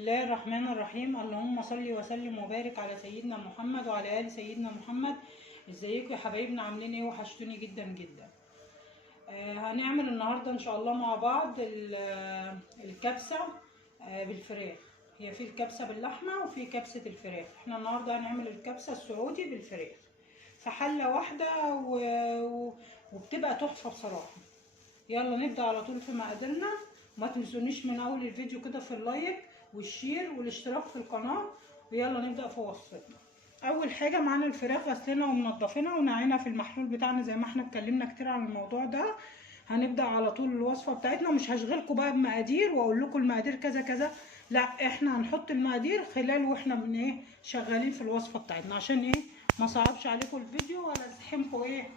الله الرحمن الرحيم. اللهم صل وسلم وبارك على سيدنا محمد وعلى آل سيدنا محمد. ازيكم يا حبايبنا؟ عاملين ايه؟ وحشتوني جدا جدا. هنعمل النهارده ان شاء الله مع بعض الكبسه بالفراخ. هي في الكبسه باللحمه وفي كبسه الفراخ. احنا النهارده هنعمل الكبسه السعودي بالفراخ في حله واحده وبتبقى تحفه بصراحه. يلا نبدا على طول في مقاديرنا. ما تنسونيش من اول الفيديو كده في اللايك والشير والاشتراك في القناه، ويلا نبدا في وصفتنا. اول حاجه معانا الفراخ غسلنا ومنضفينها ونقعينها في المحلول بتاعنا زي ما احنا اتكلمنا كتير عن الموضوع ده. هنبدا على طول الوصفه بتاعتنا. مش هشغلكم بقى بمقادير واقول لكم المقادير كذا كذا، لا احنا هنحط المقادير خلال واحنا من ايه شغالين في الوصفه بتاعتنا، عشان ايه ما صعبش عليكم الفيديو ولا ازحمكم ايه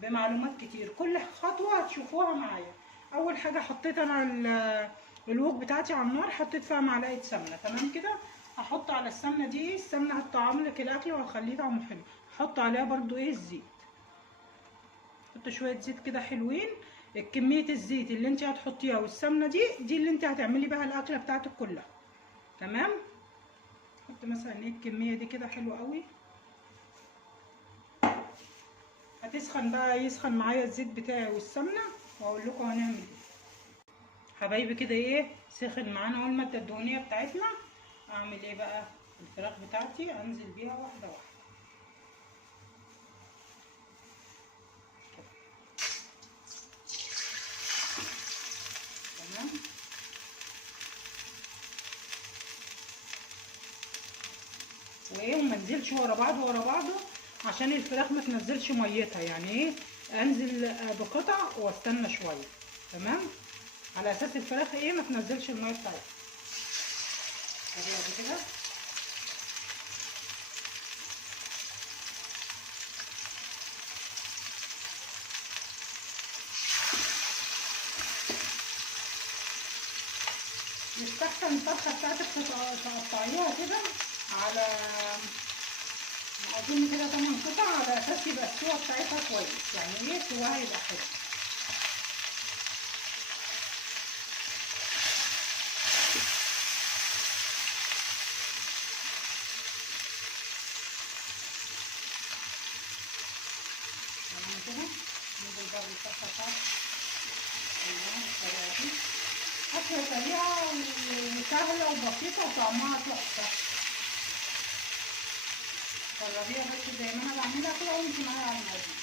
بمعلومات كتير. كل خطوه هتشوفوها معايا. اول حاجه حطيت انا الوك بتاعتي على النار، حطيت فيها معلقه سمنه. تمام كده. هحط على السمنه دي السمنه هتطعم لك الاكل وهتخليه طعمه حلو. هحط عليها برضو الزيت. حط شويه زيت كده حلوين. كميه الزيت اللي انت هتحطيها والسمنه دي اللي انت هتعملي بيها الاكله بتاعتك كلها. تمام. حط مثلا الكميه دي كده حلوه قوي. هتسخن بقى، يسخن معايا الزيت بتاعي والسمنه واقول لكم هنعمل ايه. حبايبي كده ايه سخن معانا اهو الماده الدهنيه بتاعتنا. اعمل ايه بقى؟ الفراخ بتاعتي انزل بيها واحده واحده. تمام. وايه وما انزلش ورا بعضه عشان الفراخ ما تنزلش ميتها. يعني ايه انزل بقطع واستنى شويه. تمام. على اساس الفراخ ايه ما تنزلش الميه بتاعتها. كده يستحسن الفرخه بتاعتك تقطعيها كده على اظن كده 8 قطع على اساس يبقى السوا بتاعتها كويس. يعني ايه سواها يبقى حلو. تمام كده. ننزل بقى بالفرخه بتاعتي بالطريقه دي. أكلة سريعة وسهلة وبسيطة وطعمها تحفة. جربيها بس زي ما أنا بعملها كده وانتي معايا على المقادير.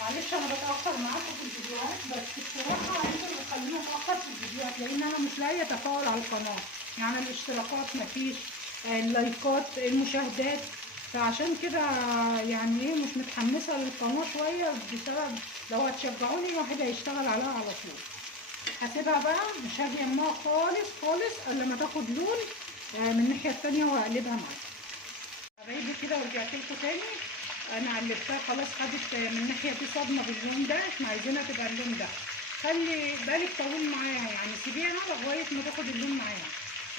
معلش أنا بتأخر معاكم في الفيديوهات، بس بصراحة انتوا اللي بتخليني أتأخر في الفيديوهات، لأن أنا مش لاقية تفاعل على القناة. يعني الاشتراكات مفيش، اللايكات، المشاهدات، فعشان كده يعني ايه مش متحمسة للقناة شوية، بسبب لو هتشجعوني واحد هيشتغل عليها على طول. هسيبها بقى مش هاجي يمها خالص خالص الا لما تاخد لون من الناحيه التانيه وهقلبها معاكم. حبايبي كده ورجعت لكم تاني. انا قلبتها خلاص، خدت من الناحيه دي صدمه باللون ده. احنا عايزينها تبقى اللون ده. خلي بالك طول معاها، يعني سيبيها لغايه ما تاخد اللون معاها.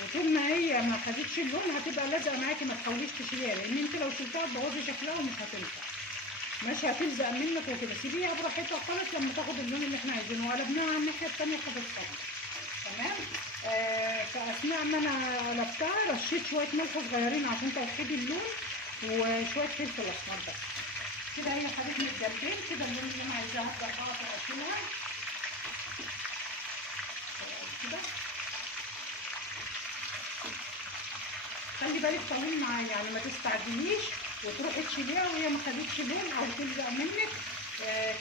وطول ما هي ما خدتش اللون هتبقى لازقه معاكي. ما تحاوليش تشيليها، لان انت لو شلتها تبوظي شكلها ومش هتنفع. ماشي هتلزق منك وكده. سيبيها براحتها خالص لما تاخد اللون اللي احنا عايزينه. وقلبناها على الناحيه التانيه خدت صدمه. تمام. فاثناء ما انا قلبتها رشيت شويه ملح صغيرين عشان توحدي اللون، وشويه فلفل اسمر بس. كده هي خدت من الجنبين كده اللون اللي انا عايزاها. ابدا اقطع اشيلها كده. خلي بالك طويل معايا، يعني ما تستعجليش وتروحي تشيليها وهي ما خدتش لون او تلزق منك.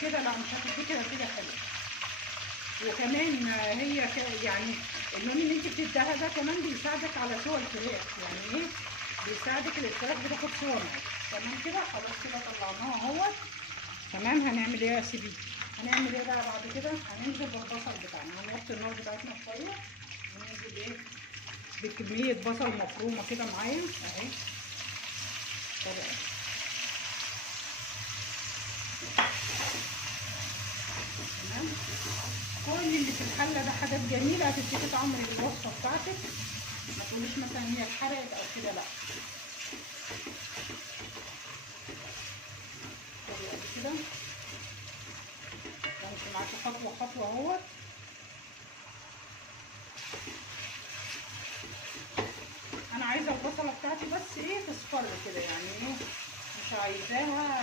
كده لا مش هتديكي نتيجه حلوه. وكمان هي يعني اللون اللي انت بتديها ده كمان بيساعدك على سوى الفراخ. يعني ايه بيساعدك الفراخ بتاخد سوى معاك. تمام كده. خلاص كده طلعناها اهوت. تمام. هنعمل ايه يا سيدي؟ هنعمل ايه بقى بعد كده؟ هننزل بالبصل بتاعنا. هنوطي النار بتاعتنا شويه وننزل ايه بكميه بصل مفرومه كده معايا اهي. تمام. كل اللي في الحله ده حاجات جميله هتديكي طعم للوصفه بتاعتك. ما تقوليش مثلا هي اتحرقت او كده، لا. كده ممكن معاكي خطوه خطوه اهوت. انا عايزه البصله بتاعتي بس ايه تصفر كده، يعني ايه مش عايزاها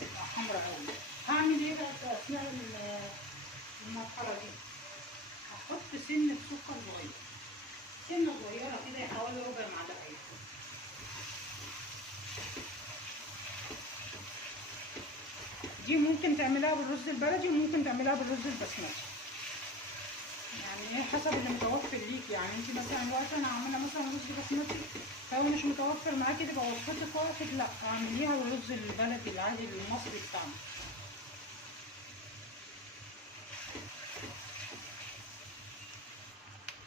تبقى حمرا قوي. هعمل ايه بقى في اثناء المرحله دي؟ هحط سنه سكر صغير، سنه صغيره كده حوالي ربع معلقه. دي ممكن تعملها بالرز البلدي وممكن تعملها بالرز البسمتي، يعني ايه حسب اللي متوفر ليكي. يعني انت مثلا الوقت انا عامله مثلا رز بسمتي، لو مش متوفر معاكي تبقى وصفتك واحد، لا اعمليها بالرز البلدي العادي المصري بتاعنا.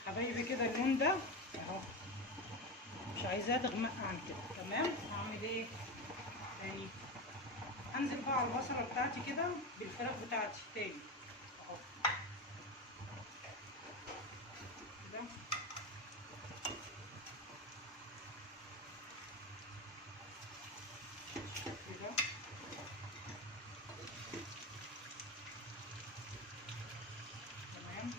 حبايبي كده اللون ده اهو، مش عايزاه تغمق عن كده. تمام. هعمل ايه تاني؟ هنزل بقى على البصله بتاعتي كده بالفراخ بتاعتي تاني اهو كده. كده تمام.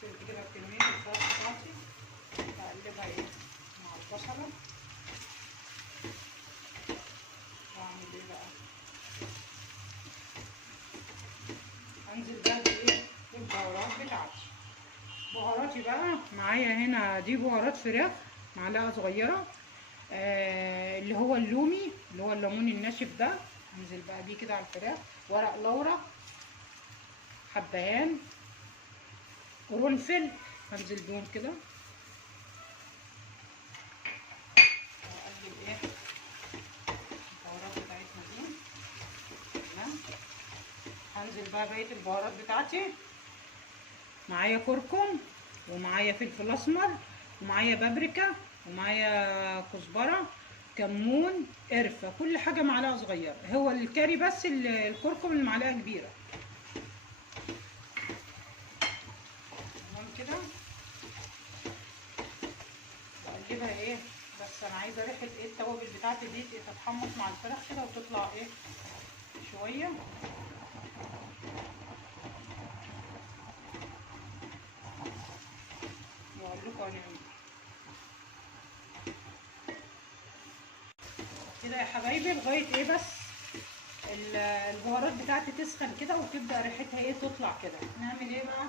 شلت كده كميه الفراخ بتاعتي، بقلبها ايه مع البصله. واعمل ايه بقى؟ انزل بقى بايه؟ بالبهارات بتاعتي. بهاراتي بقى معايا هنا دي بهارات فراخ معلقه صغيره، اللي هو اللومي اللي هو الليمون الناشف ده. انزل بقى بيه كده على الفراخ. ورق لورا، حبهان، قرنفل، هنزل بيهم كده واقلب ايه البهارات بتاعتنا دي. تمام. هنزل بقى بقيه البهارات بتاعتي. معايا كركم، ومعايا فلفل اسمر، ومعايا بابريكا، ومعايا كزبره، كمون، قرفه، كل حاجه معلقه صغيره. هو الكاري بس الكركم المعلقه كبيره. تمام كده. بقلبها ايه، بس انا عايزه ريحه ايه التوابل بتاعتي دي تتحمص مع الفراخ كده وتطلع ايه شويه. واقول لكم هنعمل كده يا حبايبي لغايه ايه بس البهارات بتاعتي تسخن كده وتبدا ريحتها ايه تطلع كده. نعمل ايه بقى؟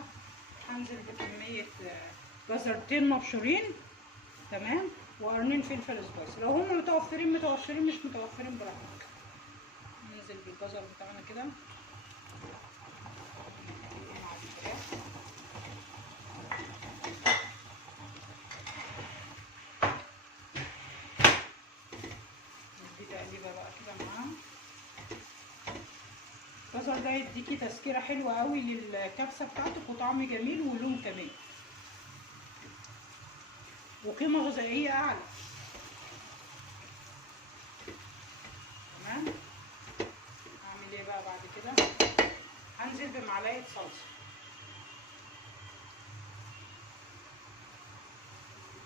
هنزل بكميه جزرتين مبشورين، تمام، وقرنين فلفل سبايس. لو هم متوفرين متوفرين، مش متوفرين براحتك. ننزل بالجزر بتاعنا كده مع الفراخ. ندي تقليبه بقى كده معاها. الجزر ده يديكي تسكيره حلوه قوي للكبسه بتاعتك، وطعم جميل ولون كمان، وقيمه غذائيه اعلى. تمام. هعمل ايه بقى بعد كده؟ هنزل بمعلقه صلصه،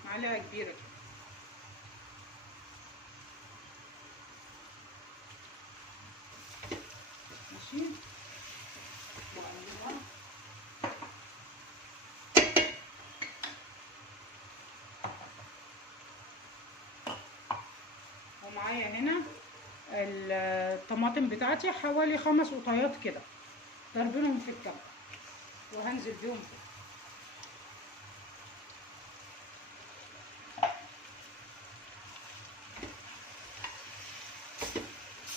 معلقه كبيره كده. ماشي. واقلبها. ومعايا هنا الطماطم بتاعتي حوالي 5 قطعات كده، ضربينهم في الكبة وهنزل بيهم كده.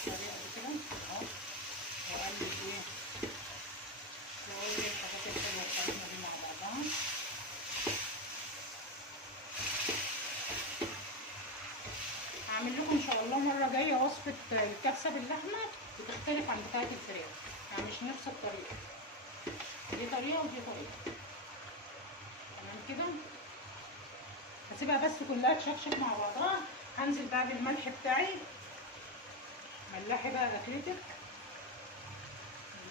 بالطريقة دي كده اهو. واقلب ايه شوية الحاجات الحلوة بتاعتنا دي مع بعضها. هعمل لكم ان شاء الله مرة جاية وصفة الكبسة باللحمة بتختلف عن بتاعة الفراخ، يعني مش نفس الطريقة. دي طريقة ودي طريقة. تمام كده. هسيبها بس كلها تشكشك مع بعضها. هنزل بقى بالملح بتاعي. ملحي بقى اكلتك.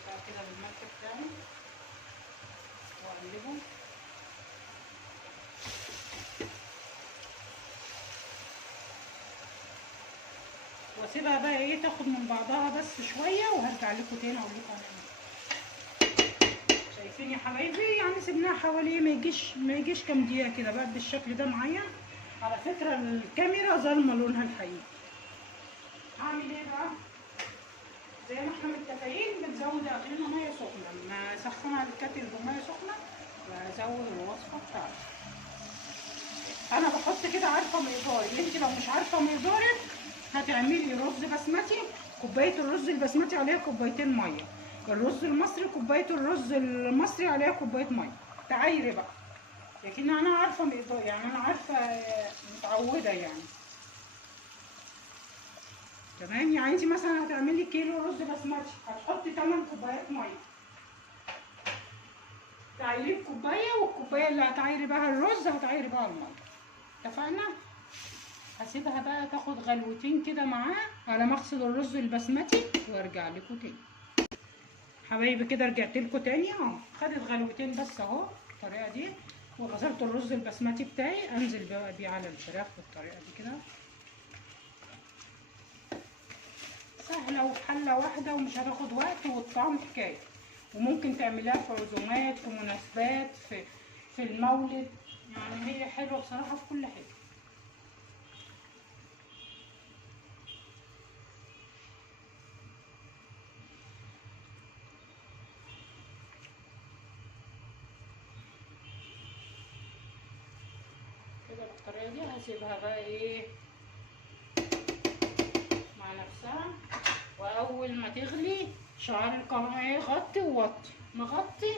بقى كده بالملح بتاعي واقلبه. واسيبها بقى ايه تاخد من بعضها بس شويه، وهرجع لكم تاني اقول لكم هنعمل ايه. شايفين يا حبايبي؟ يعني سيبناها حوالي ما يجيش كام دقيقه كده بقى بالشكل ده معايا. على فكره الكاميرا ظالمه لونها الحقيقي. هعمل ايه بقى؟ زي ما احنا متفقين بنزود اكلنا ميه سخنه، لما اسخنها الكاتل بميه سخنه وازود الوصفه بتاعتي. انا بحط كده عارفه مقداري، انت لو مش عارفه مقدارك هتعملي رز بسمتي، كوبايه الرز البسمتي عليها كوبايتين ميه، الرز المصري كوبايه الرز المصري عليها كوبايه ميه، تعايري بقى. لكن انا عارفه مقدار، يعني انا عارفه متعوده يعني. تمام؟ يعني انت مثلا هتعملي كيلو رز بسمتي هتحطي 8 كوبايات ميه، تعايري بكوبايه، والكوبايه اللي هتعايري بها الرز هتعايري بها الميه. اتفقنا؟ هسيبها بقى تاخد غلوتين كده معاه على ما اغسل الرز البسمتي وارجع لكم تاني. حبايبي كده رجعت لكم تاني اهو، خدت غلوتين بس اهو بالطريقه دي، وغسلت الرز البسمتي بتاعي. انزل بقى بيه على الفراخ بالطريقه دي كده، سهله وفي حله واحده ومش هتاخد وقت، والطعم حكايه. وممكن تعمليها في عزومات، في مناسبات، في المولد، يعني هي حلوه بصراحه في كل حاجه. كده بالطريقه دي هسيبها بقى ايه مع نفسها، واول ما تغلي شعار القناه ايه، غطي ووطي، نغطي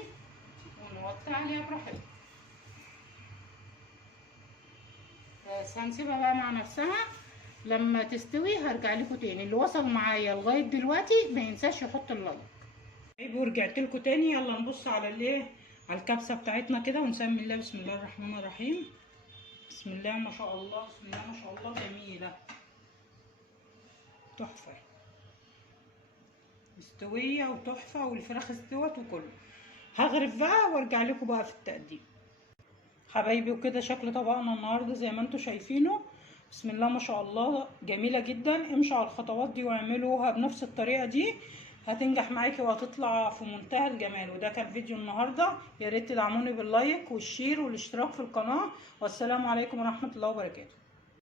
ونوطي عليها براحتنا. بس هنسيبها بقى مع نفسها، لما تستوي هرجع لكم تاني. اللي وصل معايا لغايه دلوقتي ما ينساش يحط اللايك. طيب ورجعت لكم تاني، يلا نبص على الايه، على الكبسه بتاعتنا كده، ونسمي الله. بسم الله الرحمن الرحيم. بسم الله ما شاء الله، بسم الله ما شاء الله، جميله تحفه، مستويه وتحفه، والفراخ استوت وكله. هغرف بقى وارجع لكم بقى في التقديم حبايبي. وكده شكل طبقنا النهارده زي ما انتم شايفينه، بسم الله ما شاء الله، جميله جدا. امشوا على الخطوات دي واعملوها بنفس الطريقه دي، هتنجح معاكي وهتطلع في منتهى الجمال. وده كان فيديو النهارده، يا ريت تدعموني باللايك والشير والاشتراك في القناه، والسلام عليكم ورحمه الله وبركاته.